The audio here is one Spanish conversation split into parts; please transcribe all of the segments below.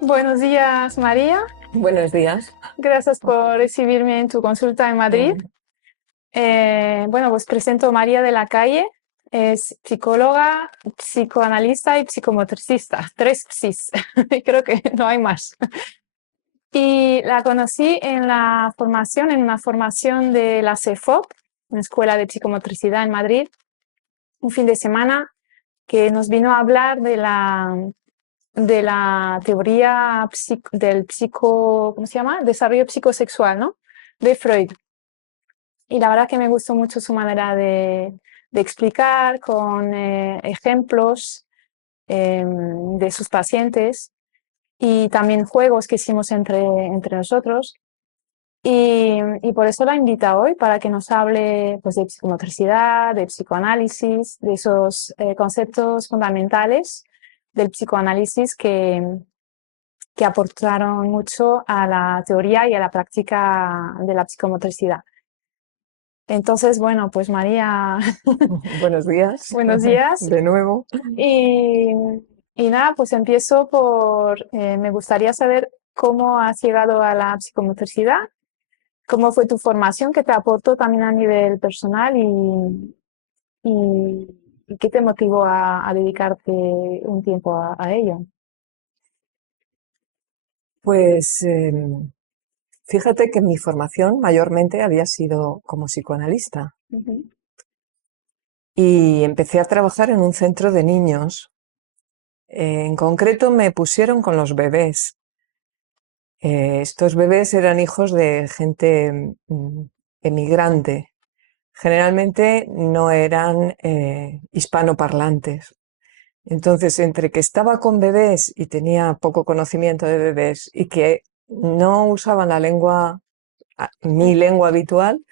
Buenos días, María. Buenos días. Gracias por recibirme en tu consulta en Madrid. Mm. Bueno, pues presento a María de la Calle. Es psicóloga, psicoanalista y psicomotricista. Tres psis. Creo que no hay más. Y la conocí en una formación de la CEFOP, una escuela de psicomotricidad en Madrid, un fin de semana que nos vino a hablar de la teoría del ¿cómo se llama? Desarrollo psicosexual, ¿no? De Freud. Y la verdad que me gustó mucho su manera de explicar con ejemplos de sus pacientes y también juegos que hicimos entre nosotros. Y por eso la invita hoy para que nos hable pues, de psicomotricidad, de psicoanálisis, de esos conceptos fundamentales del psicoanálisis que aportaron mucho a la teoría y a la práctica de la psicomotricidad. Entonces, bueno, pues María, Buenos días buenos días. de nuevo. Y, y nada, pues empiezo me gustaría saber cómo has llegado a la psicomotricidad, cómo fue tu formación, qué te aportó también a nivel personal y qué te motivó a dedicarte un tiempo a ello. Pues fíjate que mi formación mayormente había sido como psicoanalista Ujú. y empecé a trabajar en un centro de niños. En concreto me pusieron con los bebés. Estos bebés eran hijos de gente emigrante. Generalmente no eran hispanoparlantes. Entonces, entre que estaba con bebés y tenía poco conocimiento de bebés y que no usaban la lengua, mi lengua habitual,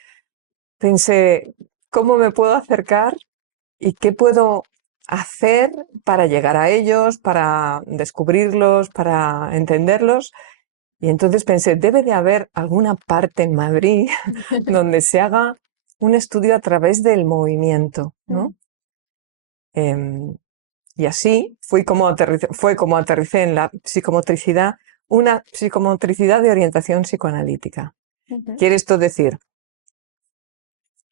pensé, ¿cómo me puedo acercar y qué puedo hacer para llegar a ellos, para descubrirlos, para entenderlos? Y entonces pensé, debe de haber alguna parte en Madrid donde se haga un estudio a través del movimiento, ¿no? Em, Y así fue como aterricé en la psicomotricidad, una psicomotricidad de orientación psicoanalítica. Ujú. Quiere esto decir,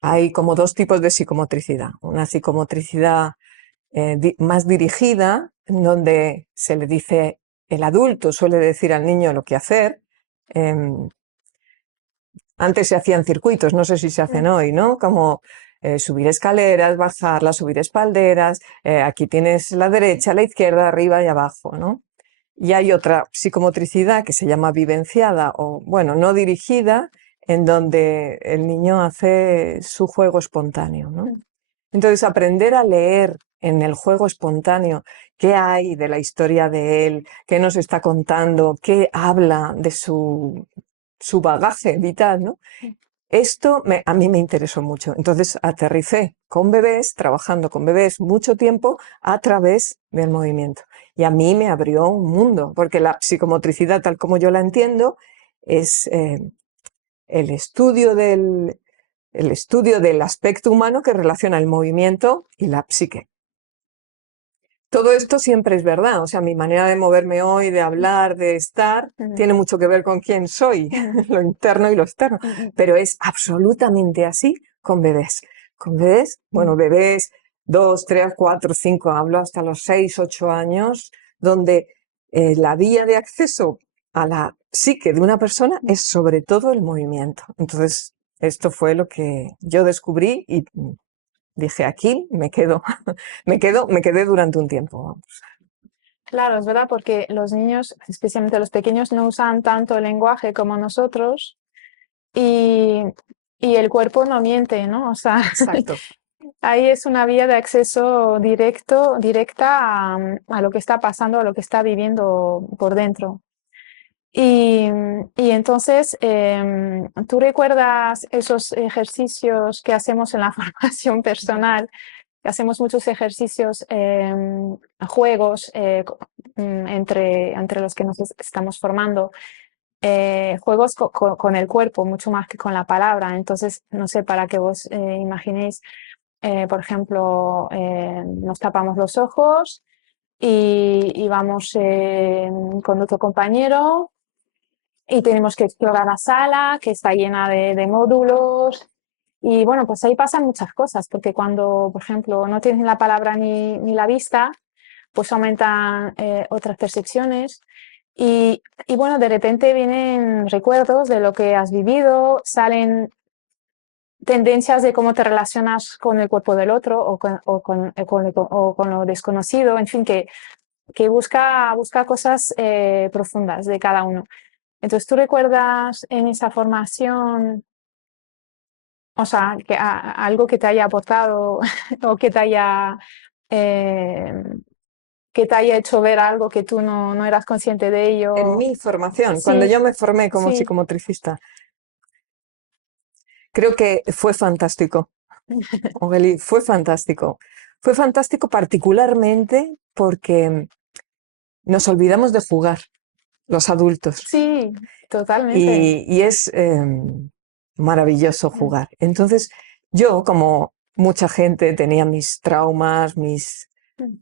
hay como dos tipos de psicomotricidad. Una psicomotricidad más dirigida, en donde se le dice, el adulto suele decir al niño lo que hacer. Em, Antes se hacían circuitos, no sé si se hacen hoy, ¿no? Como subir escaleras, bajarlas, subir espalderas, aquí tienes la derecha, la izquierda, arriba y abajo, ¿no? Y hay otra psicomotricidad que se llama vivenciada o, bueno, no dirigida, en donde el niño hace su juego espontáneo, ¿no? Entonces, aprender a leer en el juego espontáneo qué hay de la historia de él, qué nos está contando, qué habla de su bagaje vital, ¿no? Esto a mí me interesó mucho. Entonces aterricé con bebés, trabajando con bebés mucho tiempo a través del movimiento. Y a mí me abrió un mundo, porque la psicomotricidad, tal como yo la entiendo, es el estudio el estudio del aspecto humano que relaciona el movimiento y la psique. Todo esto siempre es verdad, o sea, mi manera de moverme hoy, de hablar, de estar, Ujú. tiene mucho que ver con quién soy, Ujú. lo interno y lo externo, Ujú. pero es absolutamente así con bebés. Con bebés, bueno, bebés 2, 3, 4, 5, hablo hasta los 6, 8 años, donde la vía de acceso a la psique de una persona es sobre todo el movimiento. Entonces, esto fue lo que yo descubrí y dije, aquí me quedo, me quedé durante un tiempo. Claro, es verdad, porque los niños, especialmente los pequeños, no usan tanto el lenguaje como nosotros y, y el cuerpo no miente, ¿no? O sea, Exacto. ahí es una vía de acceso directa a lo que está pasando, a lo que está viviendo por dentro. Y, y entonces, ¿tú recuerdas esos ejercicios que hacemos en la formación personal? Hacemos muchos ejercicios, juegos entre los que nos estamos formando, juegos con el cuerpo, mucho más que con la palabra. Entonces, no sé, para que vos imaginéis, por ejemplo, nos tapamos los ojos y vamos con otro compañero y tenemos que explorar la sala que está llena de módulos. Y bueno, pues ahí pasan muchas cosas, porque cuando, por ejemplo, no tienes la palabra ni la vista, pues aumentan otras percepciones. Y bueno, de repente vienen recuerdos de lo que has vivido, salen tendencias de cómo te relacionas con el cuerpo del otro o con lo desconocido, en fin, que busca cosas profundas de cada uno. Entonces, ¿tú recuerdas en esa formación, o sea, algo que te haya aportado o eh, que te haya hecho ver algo que tú no eras consciente de En ello? mi formación, cuando Sí, yo me formé como sí. psicomotricista, creo que fue fantástico. Ogeli, fue fantástico. Fue fantástico particularmente porque nos olvidamos de jugar, los adultos, Sí, totalmente. y es maravilloso jugar. Entonces, yo, como mucha gente, tenía mis traumas, mis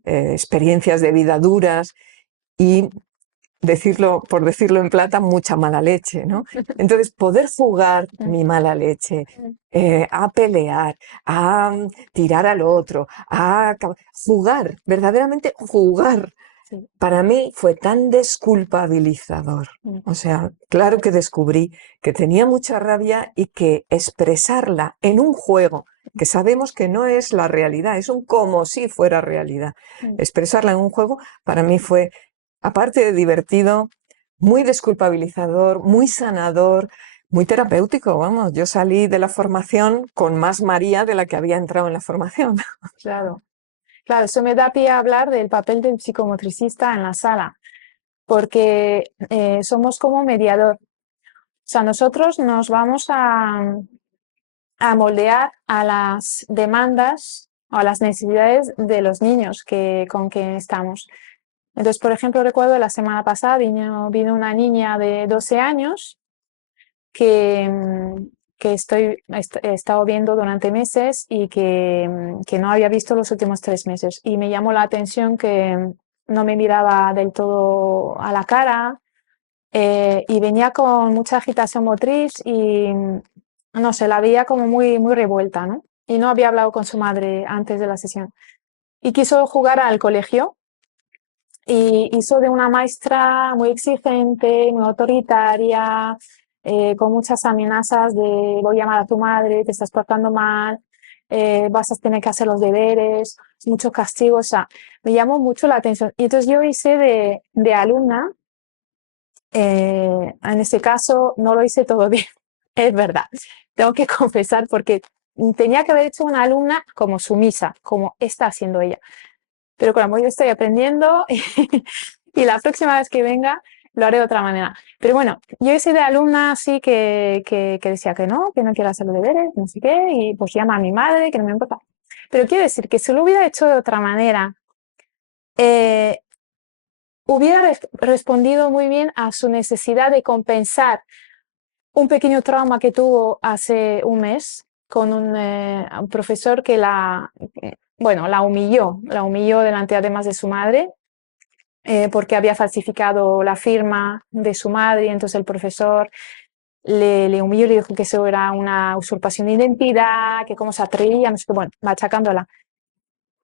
experiencias de vida duras y por decirlo en plata, mucha mala leche, ¿no? Entonces, poder jugar mi mala leche, a pelear, a tirar al otro, jugar, verdaderamente jugar, Sí. para mí fue tan desculpabilizador. O sea, claro que descubrí que tenía mucha rabia y que expresarla en un juego, que sabemos que no es la realidad, es un como si fuera realidad. Expresarla en un juego para mí fue, aparte de divertido, muy desculpabilizador, muy sanador, muy terapéutico, vamos. Yo salí de la formación con más María de la que había entrado en la formación. Claro, claro, eso me da pie a hablar del papel del psicomotricista en la sala, porque somos como mediador. O sea, nosotros nos vamos a moldear a las demandas o a las necesidades de los niños con quien estamos. Entonces, por ejemplo, recuerdo la semana pasada vino una niña de 12 años que, que he estado viendo durante meses y que no había visto los últimos 3 meses. Y me llamó la atención que no me miraba del todo a la cara y venía con mucha agitación motriz y no sé, la veía como muy revuelta, ¿no? Y no había hablado con su madre antes de la sesión. Y quiso jugar al colegio y hizo de una maestra muy exigente, muy autoritaria, con muchas amenazas de voy a llamar a tu madre, te estás portando mal, vas a tener que hacer los deberes, mucho castigo, o sea, me llamó mucho la atención. Y entonces yo hice de alumna, en este caso no lo hice todo bien, es verdad, tengo que confesar porque tenía que haber hecho una alumna como sumisa, como está haciendo ella. Pero como yo estoy aprendiendo y la próxima vez que venga lo haré de otra manera. Pero bueno, yo hice de alumna así que decía que no quiero hacer los deberes, no sé qué, y pues llama a mi madre, que no me importa. Pero quiero decir que si lo hubiera hecho de otra manera, eh, hubiera respondido muy bien a su necesidad de compensar un pequeño trauma que tuvo hace un mes con un profesor que bueno, la humilló delante además de su madre, porque había falsificado la firma de su madre, y entonces el profesor le humilló y le dijo que eso era una usurpación de identidad, que cómo se atrevía, no sé qué, bueno, machacándola.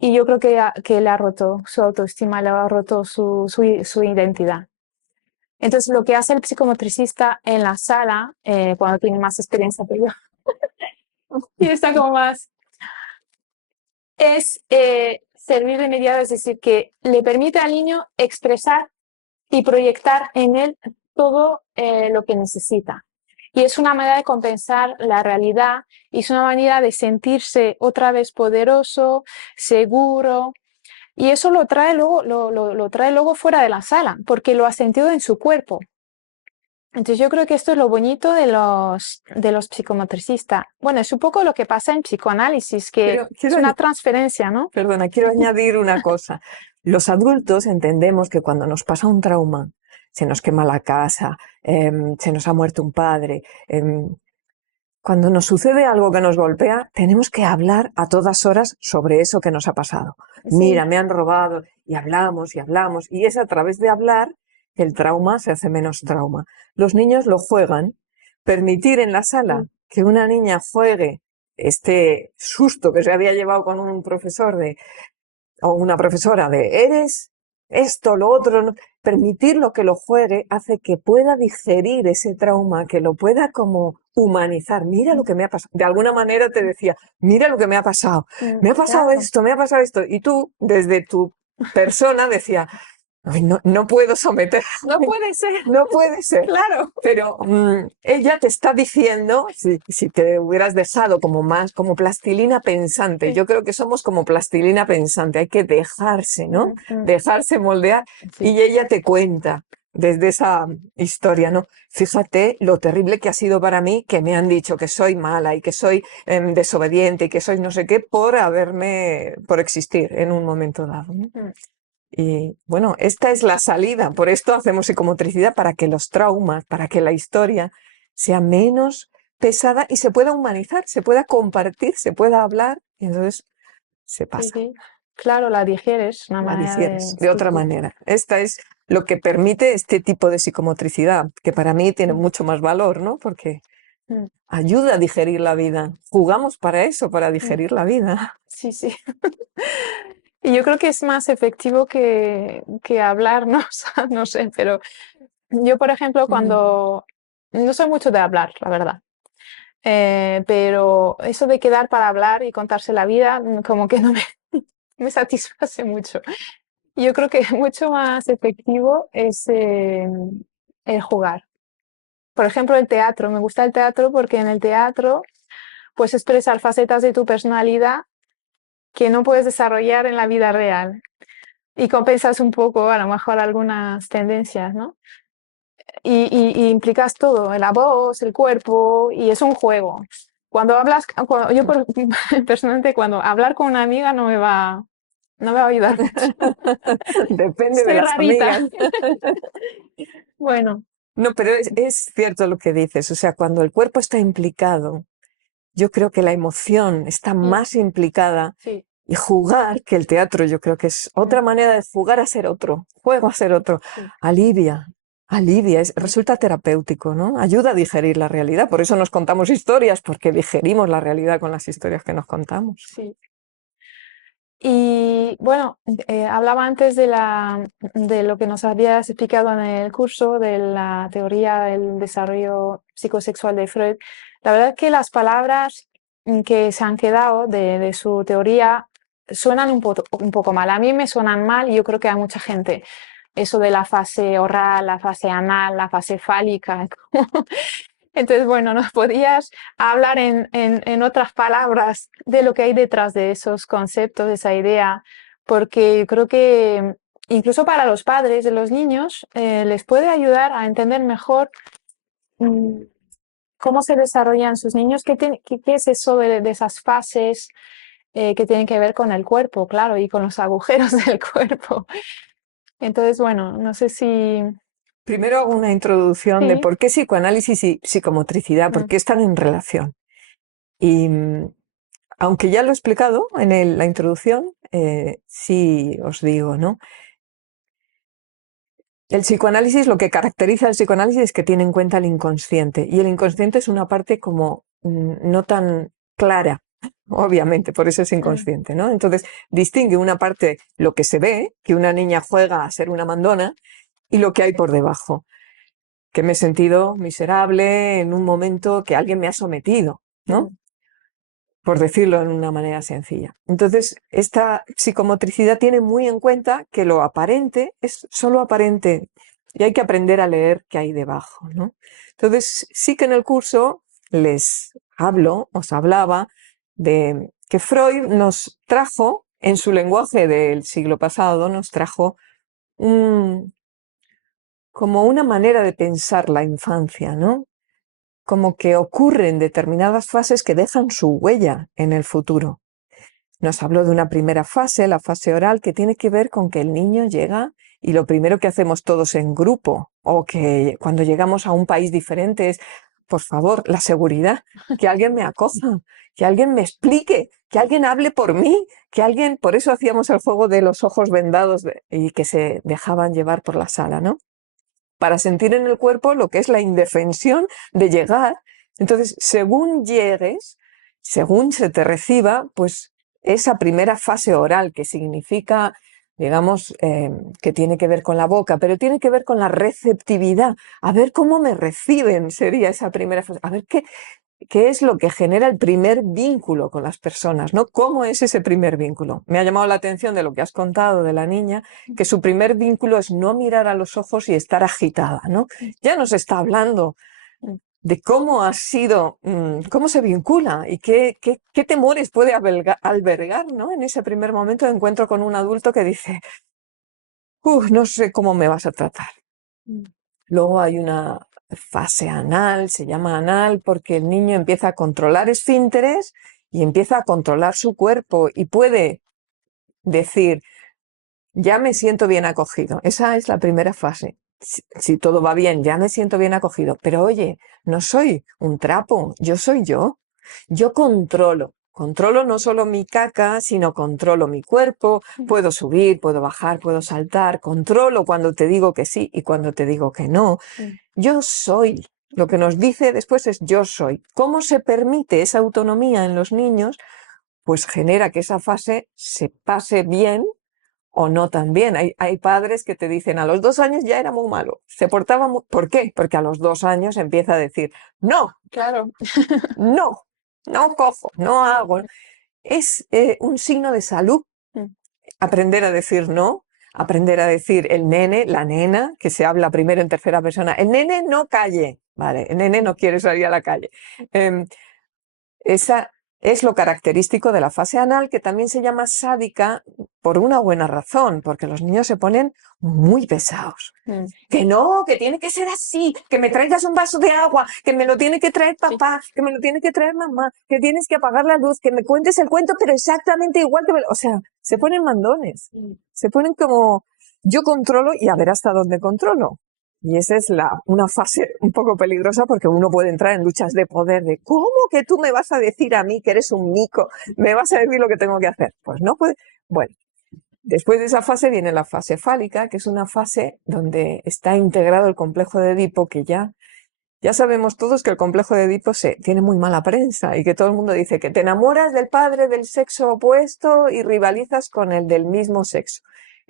Y yo creo que le ha roto su autoestima, le ha roto su identidad. Entonces, lo que hace el psicomotricista en la sala, cuando tiene más experiencia que yo, y está como más, es servir de mediador, es decir, que le permite al niño expresar y proyectar en él todo lo que necesita. Y es una manera de compensar la realidad y es una manera de sentirse otra vez poderoso, seguro. Y eso lo trae lo trae luego fuera de la sala, porque lo ha sentido en su cuerpo. Entonces yo creo que esto es lo bonito de los psicomotricistas. Bueno, es un poco lo que pasa en psicoanálisis, que Quiero, es quiero una transferencia, ¿no? Perdona, quiero añadir una cosa. Los adultos entendemos que cuando nos pasa un trauma, se nos quema la casa, se nos ha muerto un padre, cuando nos sucede algo que nos golpea, tenemos que hablar a todas horas sobre eso que nos ha pasado. Sí, Mira, me han robado. y hablamos y hablamos, y es a través de hablar que el trauma se hace menos trauma. Los niños lo juegan. Permitir en la sala que una niña juegue este susto que se había llevado con un profesor o una profesora de eres esto, lo otro, no. Permitirlo que lo juegue hace que pueda digerir ese trauma, que lo pueda como humanizar. Mira lo que me ha pasado. De alguna manera te decía, mira lo que me ha pasado Claro, esto, me ha pasado esto. Y tú, desde tu persona, decía, "Ay, no, no puedo someter, no puede ser, no puede ser". claro. Pero ella te está diciendo, si te hubieras dejado como más, como plastilina pensante, Sí. yo creo que somos como plastilina pensante, hay que dejarse, ¿no? Dejarse moldear, Sí. y ella te cuenta desde esa historia, ¿no? Fíjate lo terrible que ha sido para mí que me han dicho que soy mala y que soy desobediente y que soy no sé qué por existir en un momento dado, ¿no? Y bueno, esta es la salida, por esto hacemos psicomotricidad, para que los traumas, para que la historia sea menos pesada y se pueda humanizar, se pueda compartir, se pueda hablar, y entonces se Sí, pasa, sí. Claro, la digieres, una la manera digieres de... de Sí, otra sí. manera. Esta es lo que permite este tipo de psicomotricidad, que para mí tiene mucho más valor, ¿no? Porque Mm, ayuda a digerir la vida. Jugamos para eso, para mm. digerir la vida. Sí, sí. Y yo creo que es más efectivo que hablar, ¿no? O sea, no sé, pero yo, por ejemplo, Mm. cuando... No soy mucho de hablar, la verdad. Pero eso de quedar para hablar y contarse la vida, como que no me satisface mucho. Yo creo que mucho más efectivo es el jugar. Por ejemplo, el teatro. Me gusta el teatro porque en el teatro puedes expresar facetas de tu personalidad que no puedes desarrollar en la vida real. Y compensas un poco, a lo mejor, algunas tendencias, ¿no? Y implicas todo, la voz, el cuerpo, y es un juego. Cuando hablas, yo personalmente, cuando hablar con una amiga no me va a ayudar mucho. Depende de Soy las rarita. amigas. Bueno, No, pero es cierto lo que dices. O sea, cuando el cuerpo está implicado, yo creo que la emoción está más implicada, sí. y jugar, que el teatro yo creo que es otra manera de jugar a ser otro, juego a ser otro, Sí. alivia, alivia, resulta terapéutico, ¿no? Ayuda a digerir la realidad. Por eso nos contamos historias, porque digerimos la realidad con las historias que nos contamos. Sí. Y bueno, hablaba antes de lo que nos habías explicado en el curso de la teoría del desarrollo psicosexual de Freud. La verdad es que las palabras que se han quedado de su teoría suenan un poco mal. A mí me suenan mal y yo creo que a mucha gente. Eso de la fase oral, la fase anal, la fase fálica. Entonces, bueno, ¿nos podías hablar en otras palabras de lo que hay detrás de esos conceptos, de esa idea? Porque yo creo que incluso para los padres de los niños les puede ayudar a entender mejor mm, cómo se desarrollan sus niños, qué es eso de esas fases que tienen que ver con el cuerpo, claro, y con los agujeros del cuerpo. Entonces, bueno, no sé si... Primero hago una introducción de Sí, por qué psicoanálisis y psicomotricidad, por mm, qué están en relación. Y aunque ya lo he explicado en la introducción, sí os digo, ¿no? El psicoanálisis, lo que caracteriza al psicoanálisis es que tiene en cuenta el inconsciente, y el inconsciente es una parte como no tan clara, obviamente, por eso es mm, inconsciente, ¿no? Entonces, distingue una parte, lo que se ve, que una niña juega a ser una mandona, y lo que hay por debajo, que me he sentido miserable en un momento que alguien me ha sometido, ¿no? mm, Por decirlo en una manera sencilla. Entonces, esta psicomotricidad tiene muy en cuenta que lo aparente es solo aparente, y hay que aprender a leer qué hay debajo, ¿no? Entonces, sí que en el curso os hablaba de que Freud nos trajo, en su lenguaje del siglo pasado, nos trajo como una manera de pensar la infancia, ¿no? Como que ocurren determinadas fases que dejan su huella en el futuro. Nos habló de una primera fase, la fase oral, que tiene que ver con que el niño llega y lo primero que hacemos todos en grupo, o que cuando llegamos a un país diferente es, por favor, la seguridad, que alguien me acoja, que alguien me explique, que alguien hable por mí, que alguien, por eso hacíamos el juego de los ojos vendados y que se dejaban llevar por la sala, ¿no? Para sentir en el cuerpo lo que es la indefensión de llegar. Entonces, según llegues, según se te reciba, pues esa primera fase oral, que significa, digamos, que tiene que ver con la boca, pero tiene que ver con la receptividad. A ver cómo me reciben, sería esa primera fase. A ver qué es lo que genera el primer vínculo con las personas, ¿no? ¿Cómo es ese primer vínculo? Me ha llamado la atención de lo que has contado de la niña, que su primer vínculo es no mirar a los ojos y estar agitada, ¿no? Ya nos está hablando de cómo ha sido, cómo se vincula y qué temores puede albergar, ¿no? En ese primer momento de encuentro con un adulto que dice, no sé cómo me vas a tratar. Luego hay una fase anal, se llama anal porque el niño empieza a controlar esfínteres y empieza a controlar su cuerpo y puede decir, ya me siento bien acogido. Esa es la primera fase. Si todo va bien, ya me siento bien acogido. Pero oye, no soy un trapo, yo soy yo. Yo controlo. Controlo no solo mi caca, sino controlo mi cuerpo. Puedo subir, puedo bajar, puedo saltar. Controlo cuando te digo que sí y cuando te digo que no. Yo soy. Lo que nos dice después es yo soy. ¿Cómo se permite esa autonomía en los niños? Pues genera que esa fase se pase bien o no tan bien. Hay padres que te dicen, a los 2 años ya era muy malo, se portaba muy... ¿Por qué? Porque a los 2 años empieza a decir, no, Claro. no, no cojo, no hago. Es un signo de salud aprender a decir no, aprender a decir el nene, la nena, que se habla primero en tercera persona. El nene no calle, vale, el nene no quiere salir a la calle. Esa es lo característico de la fase anal, que también se llama sádica por una buena razón, porque los niños se ponen muy pesados. Que no, que tiene que ser así, que me traigas un vaso de agua, que me lo tiene que traer papá, que me lo tiene que traer mamá, que tienes que apagar la luz, que me cuentes el cuento, pero exactamente igual que O sea, se ponen mandones, se ponen como yo controlo y a ver hasta dónde controlo. Y esa es una fase un poco peligrosa porque uno puede entrar en luchas de poder de ¿cómo que tú me vas a decir a mí que eres un mico? ¿Me vas a decir lo que tengo que hacer? Pues no puede. Bueno, después de esa fase viene la fase fálica, que es una fase donde está integrado el complejo de Edipo, que ya sabemos todos que el complejo de Edipo tiene muy mala prensa y que todo el mundo dice que te enamoras del padre del sexo opuesto y rivalizas con el del mismo sexo.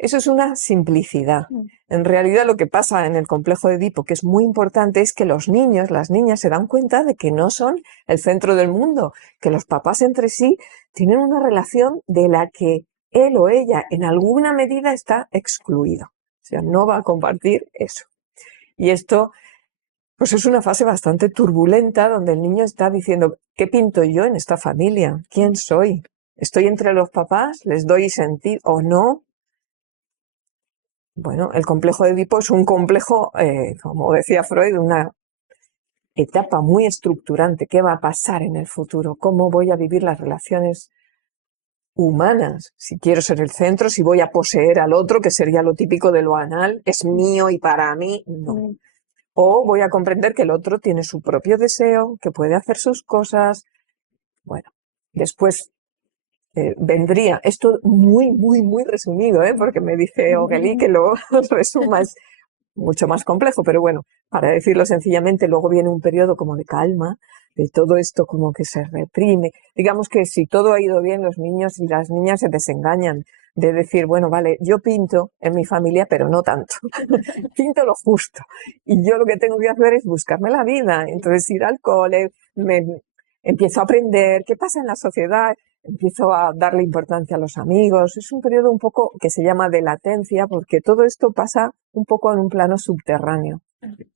Eso es una simplicidad. En realidad lo que pasa en el complejo de Edipo, que es muy importante, es que los niños, las niñas se dan cuenta de que no son el centro del mundo, que los papás entre sí tienen una relación de la que él o ella en alguna medida está excluido. O sea, no va a compartir eso. Y esto, pues es una fase bastante turbulenta donde el niño está diciendo, ¿qué pinto yo en esta familia? ¿Quién soy? ¿Estoy entre los papás? ¿Les doy sentido o no? Bueno, el complejo de Edipo es un complejo, como decía Freud, una etapa muy estructurante. ¿Qué va a pasar en el futuro? ¿Cómo voy a vivir las relaciones humanas? Si quiero ser el centro, si voy a poseer al otro, que sería lo típico de lo anal, es mío y para mí, no. O voy a comprender que el otro tiene su propio deseo, que puede hacer sus cosas. Bueno, después vendría, esto muy, muy, muy resumido, porque me dice Ogeli que lo resuma, es mucho más complejo, pero bueno, para decirlo sencillamente, luego viene un periodo como de calma, de todo esto como que se reprime. Digamos que si todo ha ido bien, los niños y las niñas se desengañan de decir, bueno, vale, yo pinto en mi familia, pero no tanto. Pinto lo justo. Y yo lo que tengo que hacer es buscarme la vida. Entonces ir al cole, empiezo a aprender qué pasa en la sociedad, empiezo a darle importancia a los amigos. Es un periodo un poco que se llama de latencia, porque todo esto pasa un poco en un plano subterráneo.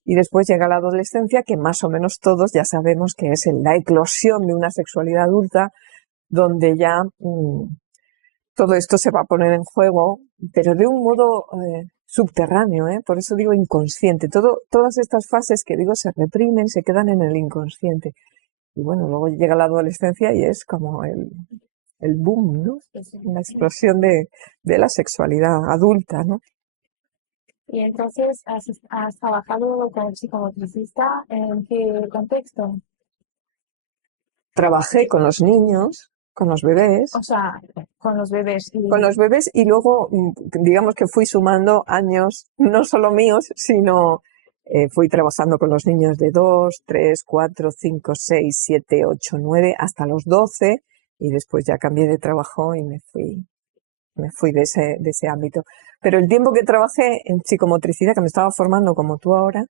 Y después llega la adolescencia, que más o menos todos ya sabemos que es la eclosión de una sexualidad adulta, donde ya todo esto se va a poner en juego, pero de un modo subterráneo, por eso digo inconsciente. Todas estas fases que digo se reprimen, se quedan en el inconsciente. Y bueno, luego llega la adolescencia y es como el boom, ¿no? La explosión de la sexualidad adulta, ¿no? Y entonces, ¿has trabajado como psicomotricista en qué contexto? Trabajé con los niños, con los bebés, O sea, con los bebés. con los bebés y luego, digamos que fui sumando años, no solo míos, sino fui trabajando con los niños de 2, 3, 4, 5, 6, 7, 8, 9, hasta los 12 y después ya cambié de trabajo y me fui de ese ámbito. Pero el tiempo que trabajé en psicomotricidad, que me estaba formando como tú ahora,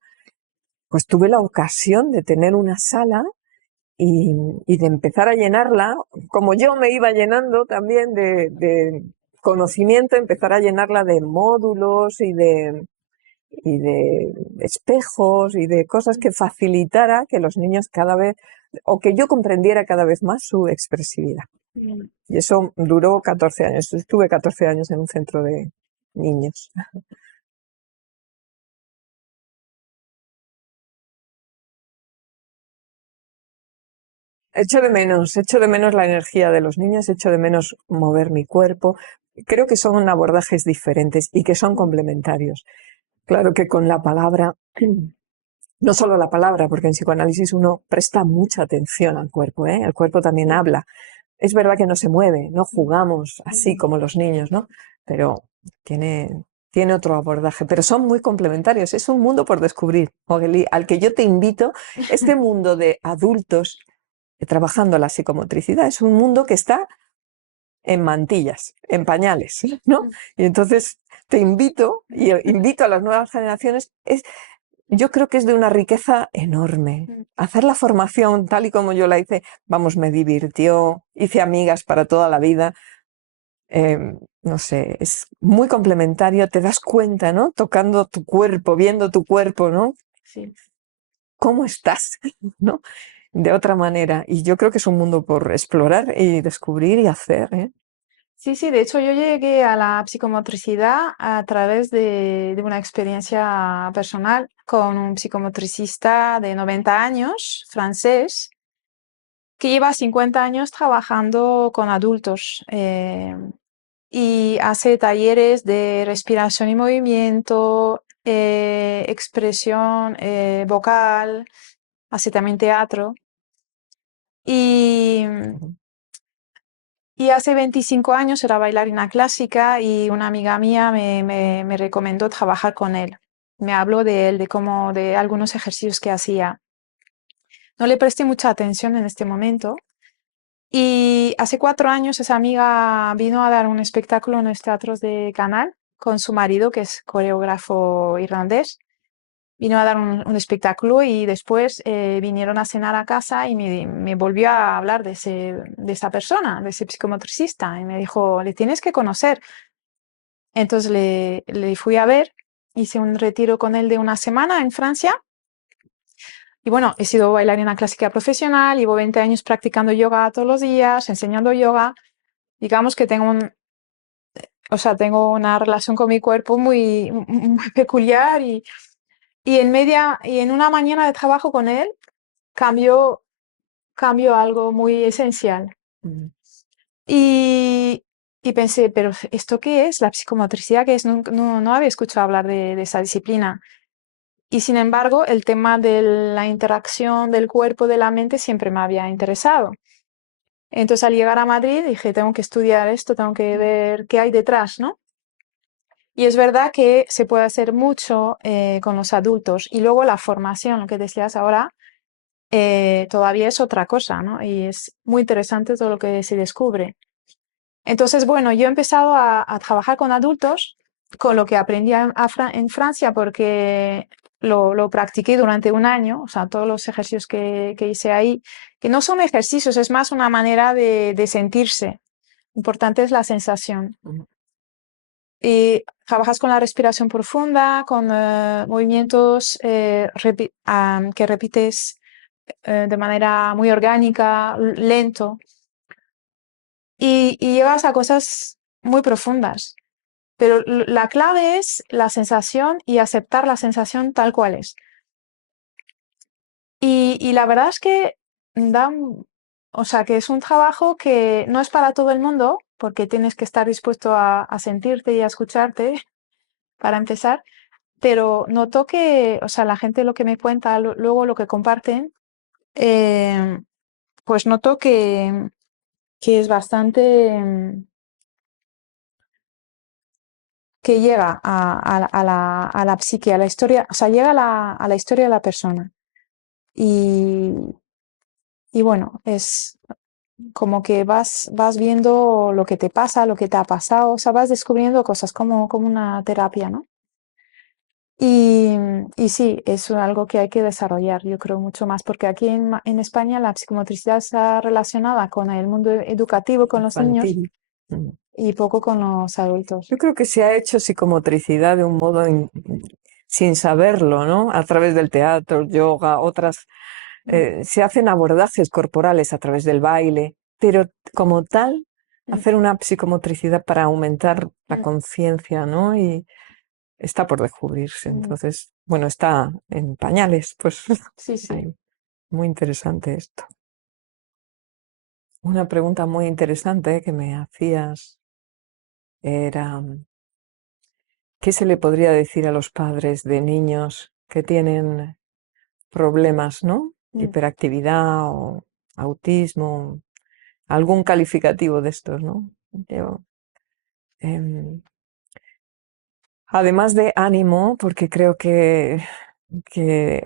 pues tuve la ocasión de tener una sala y de empezar a llenarla, como yo me iba llenando también de conocimiento, empezar a llenarla de módulos y de espejos y de cosas que facilitara que los niños cada vez, o que yo comprendiera cada vez más su expresividad. Mm. Y eso duró 14 años. Estuve 14 años en un centro de niños. Echo de menos la energía de los niños, echo de menos mover mi cuerpo. Creo que son abordajes diferentes y que son complementarios. Claro que con la palabra, no solo la palabra, porque en psicoanálisis uno presta mucha atención al cuerpo, ¿eh? El cuerpo también Sí. habla. Es verdad que no se mueve, no jugamos así como los niños, ¿no? Pero tiene otro abordaje, pero son muy complementarios. Es un mundo por descubrir, Ogeli, al que yo te invito. Este mundo de adultos trabajando la psicomotricidad es un mundo que está en mantillas, en pañales, ¿no? Y entonces te invito, y invito a las nuevas generaciones, yo creo que es de una riqueza enorme. Hacer la formación tal y como yo la hice, vamos, me divirtió, hice amigas para toda la vida. eh, no sé, es muy complementario, te das cuenta, ¿no? Tocando tu cuerpo, viendo tu cuerpo, ¿no? Sí. ¿Cómo estás? ¿No? De otra manera. Y yo creo que es un mundo por explorar y descubrir y hacer, ¿eh? Sí, sí, de hecho yo llegué a la psicomotricidad a través de una experiencia personal con un psicomotricista de 90 años, francés, que lleva 50 años trabajando con adultos y hace talleres de respiración y movimiento, expresión vocal, hace también teatro. Y Y hace 25 años era bailarina clásica y una amiga mía me recomendó trabajar con él. Me habló de él, de algunos ejercicios que hacía. No le presté mucha atención en este momento. Y hace 4 años esa amiga vino a dar un espectáculo en los teatros de Canal con su marido, que es coreógrafo irlandés. Vino a dar un espectáculo y después vinieron a cenar a casa y me volvió a hablar de esa persona, de ese psicomotricista, y me dijo, le tienes que conocer. Entonces le fui a ver, hice un retiro con él de una semana en Francia. Y bueno, he sido bailarina clásica profesional, llevo 20 años practicando yoga todos los días, enseñando yoga. Digamos que tengo una relación con mi cuerpo muy peculiar y en una mañana de trabajo con él cambio, cambio algo muy esencial. Mm. Y, y pensé, pero ¿esto qué es? ¿La psicomotricidad qué es? No había escuchado hablar de esa disciplina. Y sin embargo, el tema de la interacción del cuerpo, de la mente, siempre me había interesado. Entonces, al llegar a Madrid, dije, tengo que estudiar esto, tengo que ver qué hay detrás, ¿no? Y es verdad que se puede hacer mucho con los adultos. Y luego la formación, lo que decías ahora, todavía es otra cosa, ¿no? Y es muy interesante todo lo que se descubre. Entonces, bueno, yo he empezado a trabajar con adultos, con lo que aprendí en Francia, porque lo practiqué durante un año, o sea, todos los ejercicios que hice ahí, que no son ejercicios, es más una manera de sentirse. Importante es la sensación. Mm. Y trabajas con la respiración profunda, con movimientos que repites de manera muy orgánica, lento, y llevas a cosas muy profundas. Pero la clave es la sensación y aceptar la sensación tal cual es. Y la verdad es que o sea, que es un trabajo que no es para todo el mundo, porque tienes que estar dispuesto a sentirte y a escucharte para empezar, pero noto que, o sea, la gente lo que me cuenta, luego lo que comparten, pues noto que es bastante, que llega a la psique, a la historia, o sea, llega a la historia de la persona. Y, y bueno, es como que vas viendo lo que te pasa, lo que te ha pasado, o sea, vas descubriendo cosas como una terapia, ¿no? Y sí, es algo que hay que desarrollar, yo creo, mucho más, porque aquí en España la psicomotricidad está relacionada con el mundo educativo, con los niños, infantil. Mm. y poco con los adultos. Yo creo que se ha hecho psicomotricidad de un modo sin saberlo, ¿no? A través del teatro, yoga, otras. Se hacen abordajes corporales a través del baile, pero como tal, Mm, hacer una psicomotricidad para aumentar la mm, conciencia, ¿no? Y está por descubrirse. mm. Entonces, bueno, está en pañales, pues Sí, sí. ahí. Muy interesante esto. Una pregunta muy interesante que me hacías era, ¿qué se le podría decir a los padres de niños que tienen problemas, ¿no? Mm, Hiperactividad o autismo, algún calificativo de estos, ¿no? Yo, em, además de ánimo, porque creo que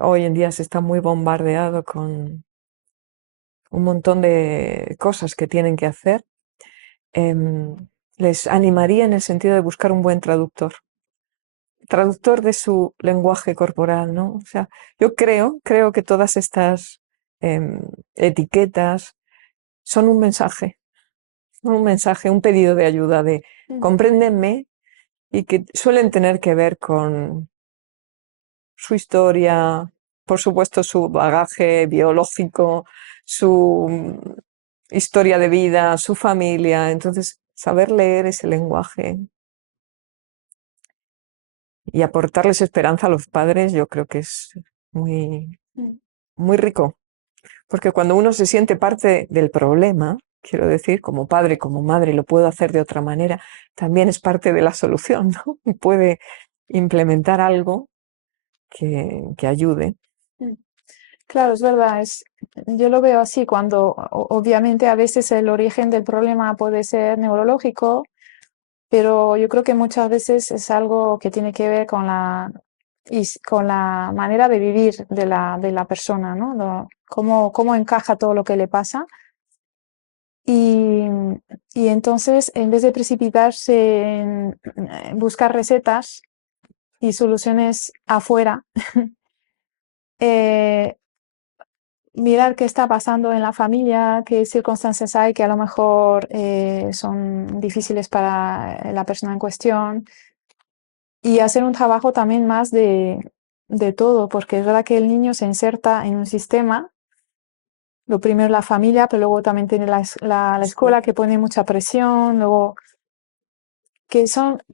hoy en día se está muy bombardeado con un montón de cosas que tienen que hacer, em, les animaría en el sentido de buscar un buen traductor de su lenguaje corporal, ¿no? O sea, yo creo que todas estas em, etiquetas son un mensaje, un pedido de ayuda, de mm, compréndeme, y que suelen tener que ver con su historia, por supuesto su bagaje biológico, su historia de vida, su familia. Entonces, saber leer ese lenguaje y aportarles esperanza a los padres, yo creo que es muy, mm, muy rico, porque cuando uno se siente parte del problema, quiero decir, como padre, como madre, lo puedo hacer de otra manera, también es parte de la solución, ¿no? Y puede implementar algo que ayude. mm. Claro, es verdad, yo lo veo así cuando obviamente a veces el origen del problema puede ser neurológico, pero yo creo que muchas veces es algo que tiene que ver con con la manera de vivir de la persona, ¿no? Cómo encaja todo lo que le pasa. Y, y entonces, en vez de precipitarse en buscar recetas y soluciones afuera, eh, mirar qué está pasando en la familia, qué circunstancias hay que a lo mejor son difíciles para la persona en cuestión, y hacer un trabajo también más de todo, porque es verdad que el niño se inserta en un sistema, lo primero la familia, pero luego también tiene la escuela que pone mucha presión, luego que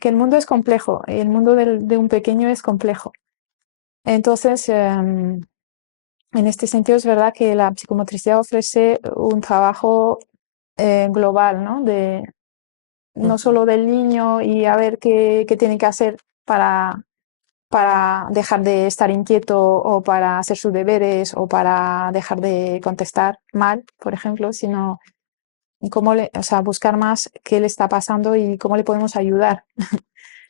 el mundo es complejo, y el mundo de un pequeño es complejo. Entonces, en este sentido es verdad que la psicomotricidad ofrece un trabajo global, ¿no? No Ujú. solo del niño y a ver qué tiene que hacer para dejar de estar inquieto o para hacer sus deberes o para dejar de contestar mal, por ejemplo, sino o sea, buscar más qué le está pasando y cómo le podemos ayudar.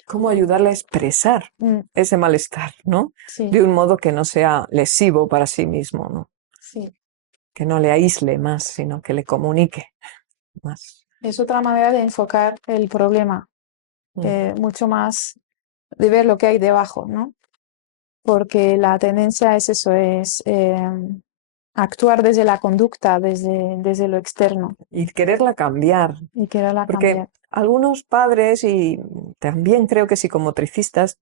¿Cómo ayudarle a expresar Mm, ese malestar, ¿no? sí, De un modo que no sea lesivo para sí mismo, ¿no? sí. Que no le aísle más, sino que le comunique más. Es otra manera de enfocar el problema, Mm. mucho más de ver lo que hay debajo, ¿no? Porque la tendencia es eso, es actuar desde la conducta, desde lo externo Y quererla cambiar, y quererla porque cambiar. algunos padres y también creo que psicomotricistas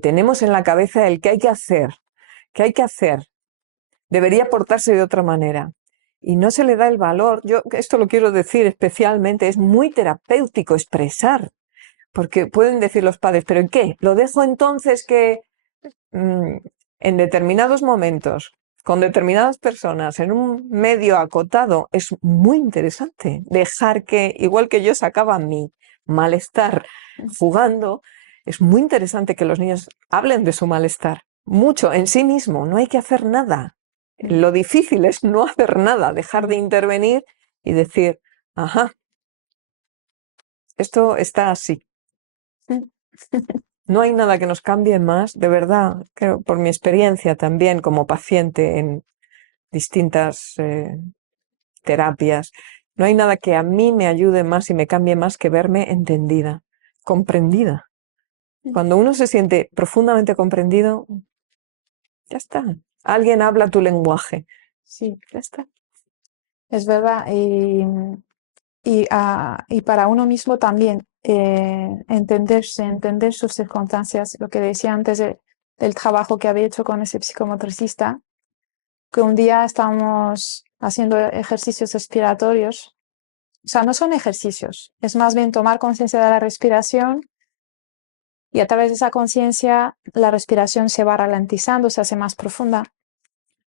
tenemos en la cabeza el que hay que hacer, que hay que hacer, debería portarse de otra manera. Y no se le da el valor. Yo esto lo quiero decir especialmente, es muy terapéutico expresar, porque pueden decir los padres, ¿pero en qué? ¿Lo dejo entonces que en determinados momentos, con determinadas personas, en un medio acotado, es muy interesante dejar que, igual que yo sacaba mi malestar jugando, es muy interesante que los niños hablen de su malestar, mucho, en sí mismo, no hay que hacer nada. Lo difícil es no hacer nada, dejar de intervenir y decir, ajá, esto está así. No hay nada que nos cambie más, de verdad, creo, por mi experiencia también como paciente en distintas terapias, no hay nada que a mí me ayude más y me cambie más que verme entendida, comprendida. Cuando uno se siente profundamente comprendido, ya está. Alguien habla tu lenguaje. Sí, ya está. Es verdad. Y para uno mismo también entenderse, entender sus circunstancias, lo que decía antes del trabajo que había hecho con ese psicomotricista, que un día estábamos haciendo ejercicios respiratorios, o sea, no son ejercicios, es más bien tomar conciencia de la respiración y a través de esa conciencia la respiración se va ralentizando, se hace más profunda.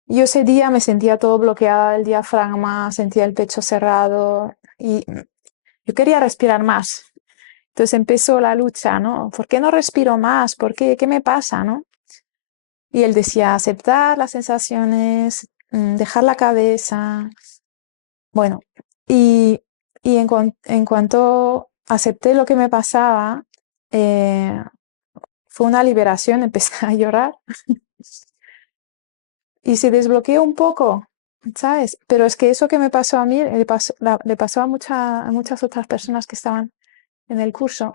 Yo ese día me sentía todo bloqueada del diafragma, sentía el pecho cerrado y yo quería respirar más. Entonces empezó la lucha, ¿no? ¿Por qué no respiro más? ¿Por qué? ¿Qué me pasa, no? Y él decía, aceptar las sensaciones, dejar la cabeza. Bueno, y, en cuanto acepté lo que me pasaba, eh, fue una liberación, empecé a llorar y se desbloqueó un poco, ¿sabes? Pero es que eso que me pasó a mí le pasó a muchas otras personas que estaban en el curso.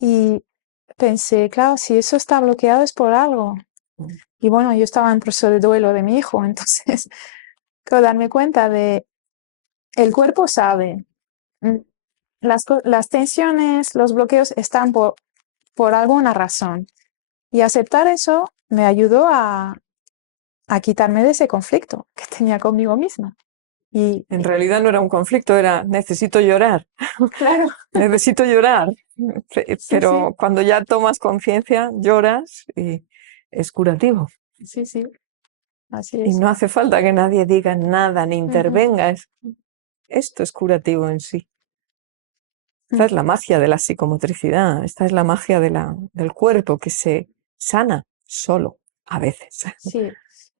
Y pensé, claro, si eso está bloqueado es por algo. Y bueno, yo estaba en proceso de duelo de mi hijo, entonces, claro, darme cuenta de, el cuerpo sabe, mm, las tensiones, los bloqueos están por alguna razón. Y aceptar eso me ayudó a quitarme de ese conflicto que tenía conmigo misma. Y En realidad no era un conflicto, era necesito llorar, claro, necesito llorar. sí, sí, Pero cuando ya tomas conciencia, lloras y es curativo. sí, sí, así Y es. no hace falta que nadie diga nada ni Ujú, intervenga. Esto es curativo en sí. Esta ujú. es la magia de la psicomotricidad. Esta es la magia del cuerpo que se sana solo, a veces. Sí,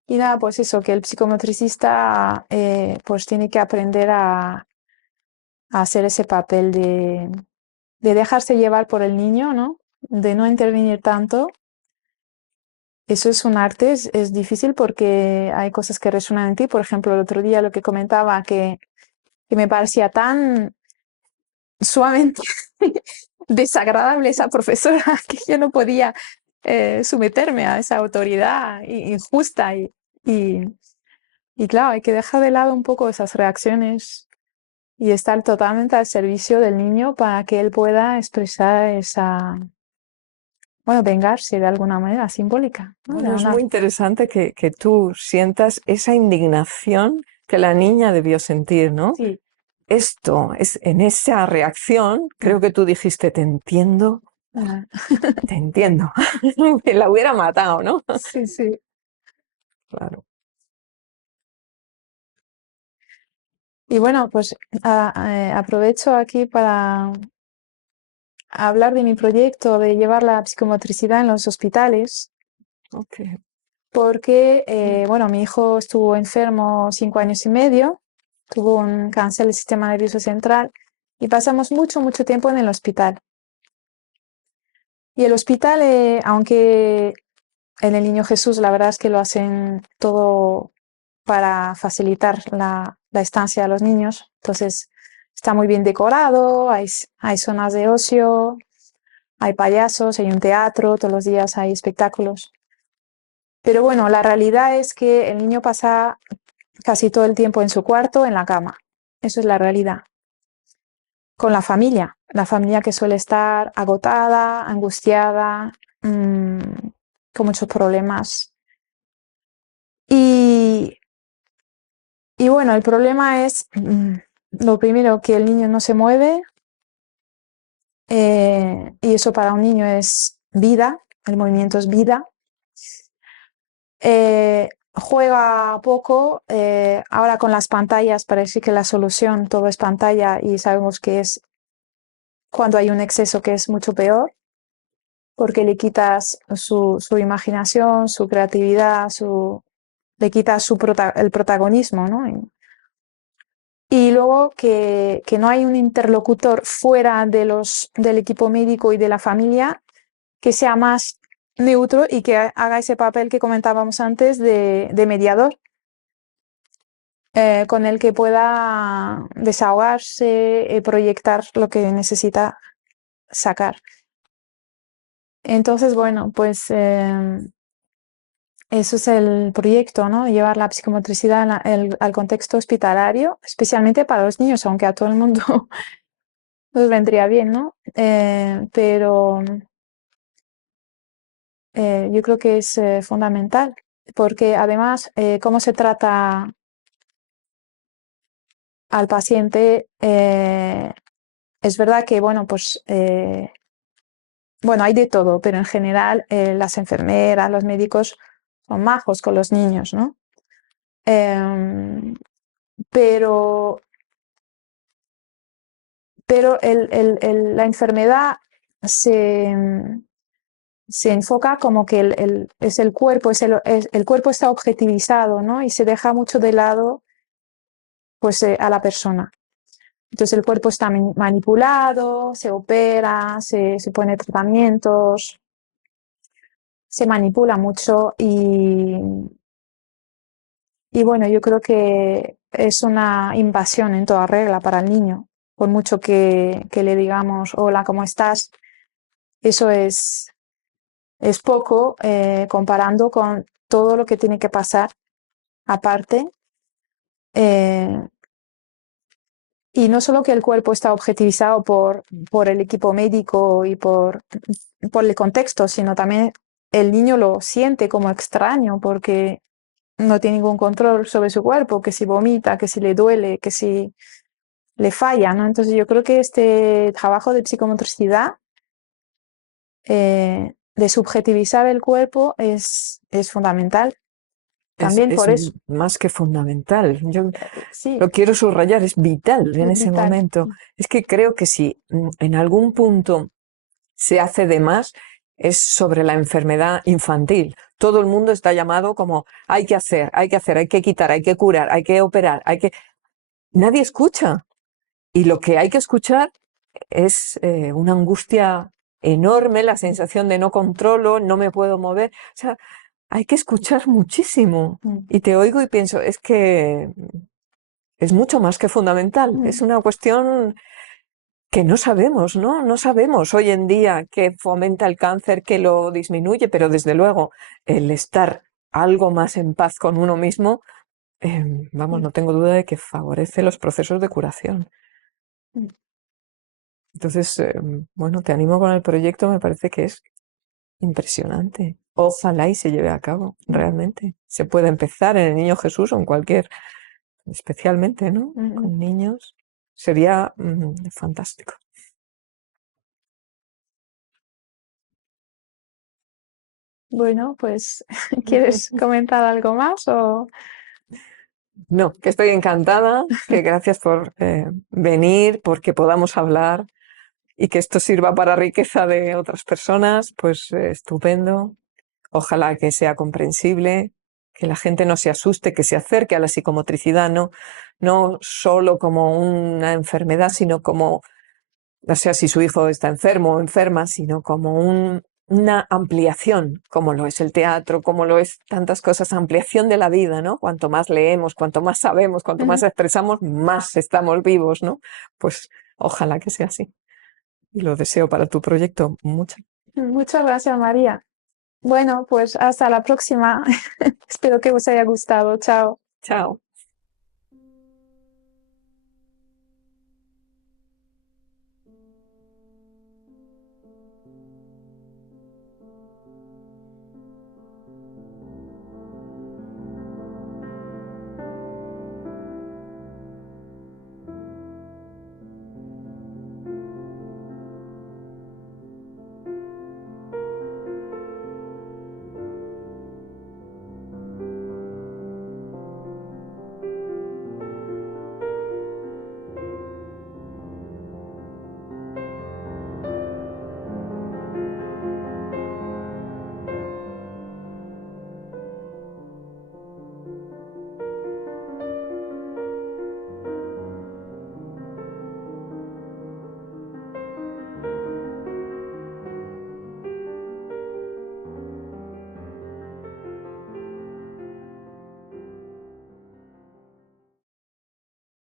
y nada, pues eso, que el psicomotricista pues tiene que aprender a hacer ese papel de dejarse llevar por el niño, ¿no? De no intervenir tanto. Eso es un arte, es difícil porque hay cosas que resuenan en ti. Por ejemplo, el otro día lo que comentaba que me parecía tan sumamente desagradable esa profesora que yo no podía someterme a esa autoridad injusta y, y claro, hay que dejar de lado un poco esas reacciones y estar totalmente al servicio del niño para que él pueda expresar esa, bueno, vengarse de alguna manera simbólica, ¿no? De Bueno, es muy interesante que tú sientas esa indignación que la niña debió sentir, ¿no? sí, Esto es, en esa reacción, creo que tú dijiste, ah, te entiendo. Que la hubiera matado, ¿no? sí, sí. Claro. Y bueno, pues aprovecho aquí para hablar de mi proyecto de llevar la psicomotricidad en los hospitales, Ok. porque, bueno, mi hijo estuvo enfermo 5 años y medio, tuvo un cáncer del sistema nervioso central y pasamos mucho, mucho tiempo en el hospital. Y el hospital, aunque en el Niño Jesús la verdad es que lo hacen todo para facilitar la estancia de los niños, entonces está muy bien decorado, hay zonas de ocio, hay payasos, hay un teatro, todos los días hay espectáculos. Pero bueno, la realidad es que el niño pasa casi todo el tiempo en su cuarto, en la cama. Eso es la realidad. Con la familia que suele estar agotada, angustiada, con muchos problemas. Y, y bueno, el problema es, lo primero, que el niño no se mueve, y eso para un niño es vida, el movimiento es vida. Juega poco, ahora con las pantallas parece que la solución todo es pantalla y sabemos que es cuando hay un exceso que es mucho peor, porque le quitas su imaginación, su creatividad, le quitas el protagonismo, ¿no? Y luego que no hay un interlocutor fuera del equipo médico y de la familia que sea más neutro y que haga ese papel que comentábamos antes de mediador, con el que pueda desahogarse, proyectar lo que necesita sacar. Entonces, bueno, pues eso es el proyecto, ¿no? Llevar la psicomotricidad al contexto hospitalario, especialmente para los niños, aunque a todo el mundo nos vendría bien, ¿no? Pero yo creo que es fundamental, porque además, cómo se trata al paciente, es verdad que, bueno, pues, bueno, hay de todo, pero en general las enfermeras, los médicos son majos con los niños, ¿no? Pero la enfermedad se, se enfoca como que es el cuerpo, el cuerpo está objetivizado, ¿no? Y se deja mucho de lado pues, a la persona. Entonces el cuerpo está manipulado, se opera, se pone tratamientos, se manipula mucho y bueno, yo creo que es una invasión en toda regla para el niño. Por mucho que le digamos, hola, ¿cómo estás? Eso es poco comparando con todo lo que tiene que pasar aparte. Y no solo que el cuerpo está objetivizado por el equipo médico y por el contexto, sino también el niño lo siente como extraño porque no tiene ningún control sobre su cuerpo, que si vomita, que si le duele, que si le falla, ¿no? Entonces yo creo que este trabajo de psicomotricidad, de subjetivizar el cuerpo, es fundamental. También Es por eso, más que fundamental. Yo sí, lo quiero subrayar, es vital en es ese vital. momento. Es que creo que si en algún punto se hace de más, es sobre la enfermedad infantil. Todo el mundo está llamado como hay que hacer, hay que hacer, hay que quitar, hay que curar, hay que operar, hay que... Nadie escucha. Y lo que hay que escuchar es una angustia enorme, la sensación de no controlo, no me puedo mover. O sea, hay que escuchar muchísimo. Y te oigo y pienso, es que es mucho más que fundamental. Es una cuestión que no sabemos, ¿no? No sabemos hoy en día qué fomenta el cáncer, qué lo disminuye, pero desde luego el estar algo más en paz con uno mismo, vamos, no tengo duda de que favorece los procesos de curación. Entonces, bueno, te animo con el proyecto, me parece que es impresionante. Ojalá y se lleve a cabo, realmente. Se puede empezar en el Niño Jesús o en cualquier, especialmente, ¿no? Con niños. Sería fantástico. Bueno, pues, ¿quieres comentar algo más o...? No, que estoy encantada, que gracias por venir, porque podamos hablar y que esto sirva para riqueza de otras personas, pues estupendo. Ojalá que sea comprensible, que la gente no se asuste, que se acerque a la psicomotricidad, no solo como una enfermedad, sino como, o sea, si su hijo está enfermo o enferma, sino como una ampliación, como lo es el teatro, como lo es tantas cosas, ampliación de la vida, ¿no? Cuanto más leemos, cuanto más sabemos, cuanto más expresamos, más estamos vivos, ¿no? Pues ojalá que sea así. Y lo deseo para tu proyecto mucho. Muchas gracias, María. Bueno, pues hasta la próxima. Espero que os haya gustado. Chao. Chao.